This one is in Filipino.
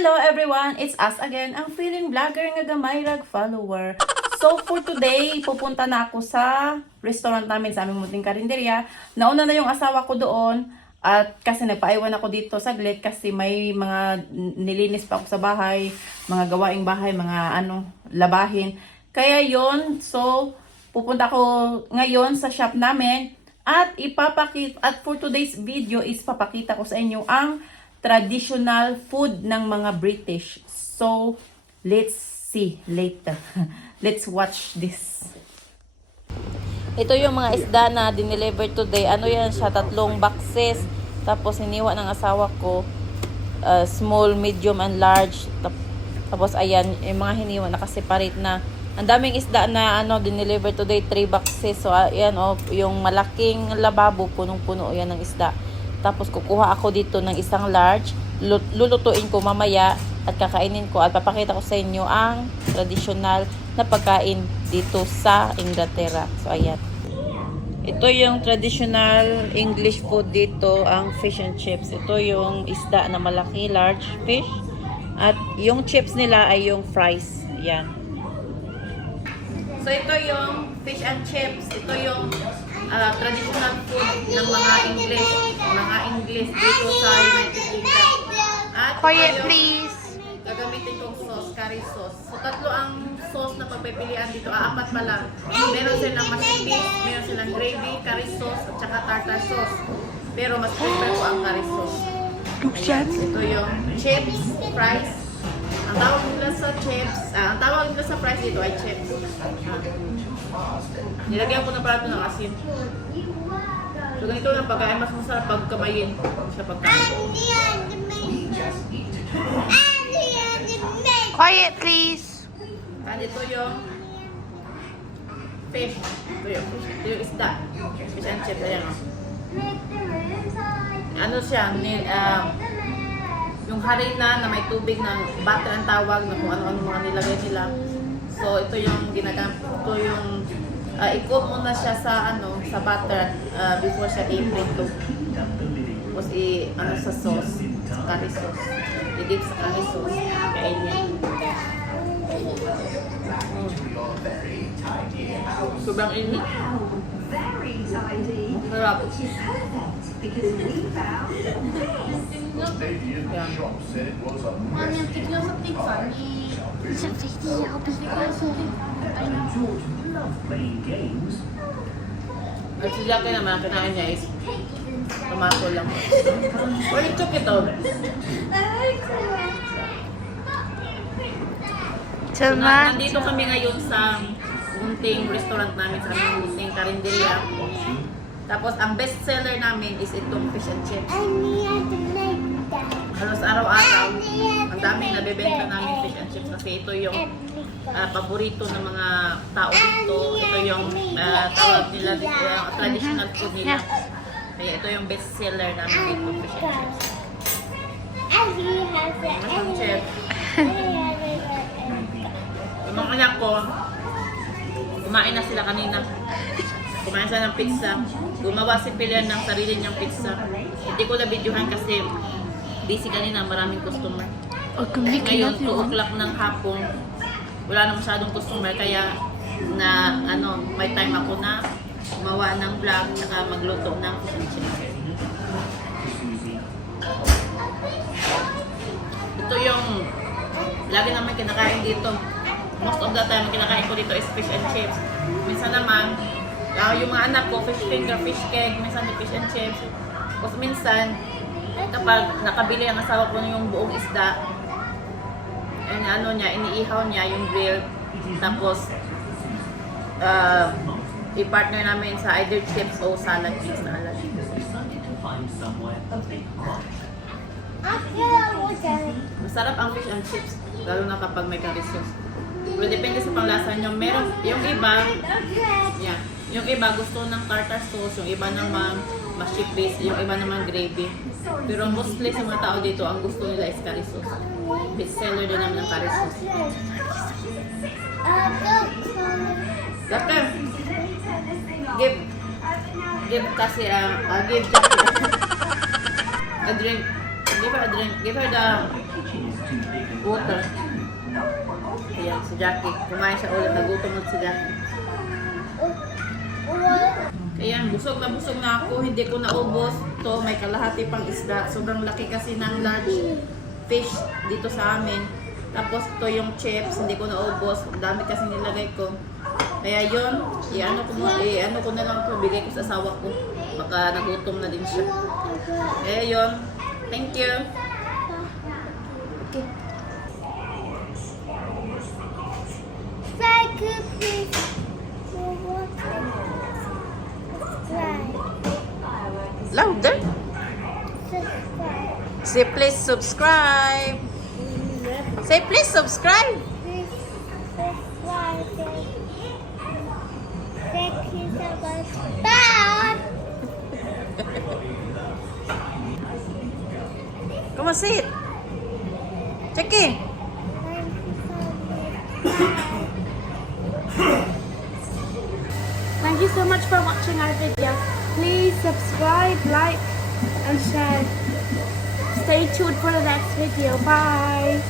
Hello everyone! It's us again, ang feeling vlogger nga gamay rag follower. So for today, pupunta na ako sa restaurant namin sa aming munting karinderya. Nauna na yung asawa ko doon at kasi nagpaiwan ako dito saglit kasi may mga nilinis pa ako sa bahay, mga gawaing bahay, mga labahin. Kaya yon, so pupunta ako ngayon sa shop namin at for today's video is papakita ko sa inyo ang traditional food ng mga British. So, let's see later. Let's watch this. Ito yung mga isda na dineliver today. Ano yan siya? 3 boxes. Tapos, hiniwa ng asawa ko. Small, medium, and large. Tapos, ayan, yung mga hiniwa nakaseparate na. Ang daming isda na dineliver today. 3 boxes. So, ayan, yung malaking lababo, punong-puno yan ng isda. Tapos kukuha ako dito ng isang large, lulutuin ko mamaya at kakainin ko at papakita ko sa inyo ang traditional na pagkain dito sa Inglaterra. So ayan. Ito yung traditional English food dito, ang fish and chips. Ito yung isda na malaki, large fish. At yung chips nila ay yung fries. Ayan. So ito yung fish and chips. Ito yung traditional food ng mga English dito sa United Kingdom. At Quiet, please. Gagamitin kong sauce, curry sauce. So 3 ang sauce na pagpipilian dito. 4 pala. Meron silang mashed beef, meron silang gravy, curry sauce, at saka tartar sauce. Pero mas prefer ko ang curry sauce. Ito yung chips, fries. Ang tawag nila sa chips, ang tawag nila sa fries dito ay chips. Nilagyan ko na pala ito ng asin. So ganito lang pagkain, mas masarap pagkamayin sa pagkain. Quiet, please. And ito yung fish. Ito yung fish. Ito yung isda. Fish and chips. Ayan o. Ano siya? Yung harina na may tubig ng butter ang tawag na kung ano-ano mga nilagay nila. So ito yung ginagamit. Ito yung i-cook muna siya sa sa butter before siya i-prito. Tapos sa sauce, sa curry sauce. I-dip sa curry sauce. Kainin. Sobrang init. Sarap. At si Jackie naman, kinain niya is tomato lang. Walang chok ito. Nandito kami ngayon sa munting restaurant namin, sa aming munting karinderya. Tapos ang best seller namin is itong fish and chips. Halos araw-araw, ang daming nabebenta namin fish and chips kasi ito yung paborito ng mga tao dito. Ito yung tawag nila dito, traditional food nila. Kaya ito yung best seller namin dito, fish and chips. Fish and chips. Yung mga anak ko, kumain na sila kanina. Kumain sila ng pizza. Gumawa si Pilian ng sarili niyang pizza. Hindi ko na videohan kasi busy kanina, maraming customer. Ngayon, 2 o'clock ng hapon, wala na masyadong customer. Kaya may time ako na gumawa ng vlog saka magluto ng fish and chips. Ito yung lagi naman kinakain dito. Most of the time, kinakain ko dito is fish and chips. Minsan naman, yung mga anak ko, fish finger, fish cake, minsan fish and chips. Tapos minsan, kapag nakabili ang asawa ko yung buong isda, iniihaw niya yung grilled. Tapos, i-partner namin sa either chips o salad, mix na alad. Masarap ang fish and chips, lalo na kapag may curry sauce. Pero depende sa panglasa nyo. Meron, yung iba gusto ng tartar sauce, yung iba naman mashed base, yung iba naman gravy. Pero mostly sa mga tao dito, ang gusto nila is curry sauce. Best seller din naman ng curry sauce. Doctor, give kasi, give Jackie a drink. Give her a drink. Give her the water. Ayan, si Jackie. Kumain siya ulit. Nagutom ulit si Jackie. Ayan, busog na ako. Hindi ko naubos. To may kalahati pang isda. Sobrang laki kasi ng large fish dito sa amin. Tapos ito yung chips. Hindi ko naubos. Ang dami kasi nilagay ko. Kaya yun, i-ano ko na lang to. Bigay ko sa asawa ko. Baka nagutom na din siya. Kaya yun. Thank you. Okay. Louder. Say please subscribe. Say please subscribe. Come on, say it. Jackie. Thank you so much for watching our video. Please subscribe, like, and share. Stay tuned for the next video. Bye.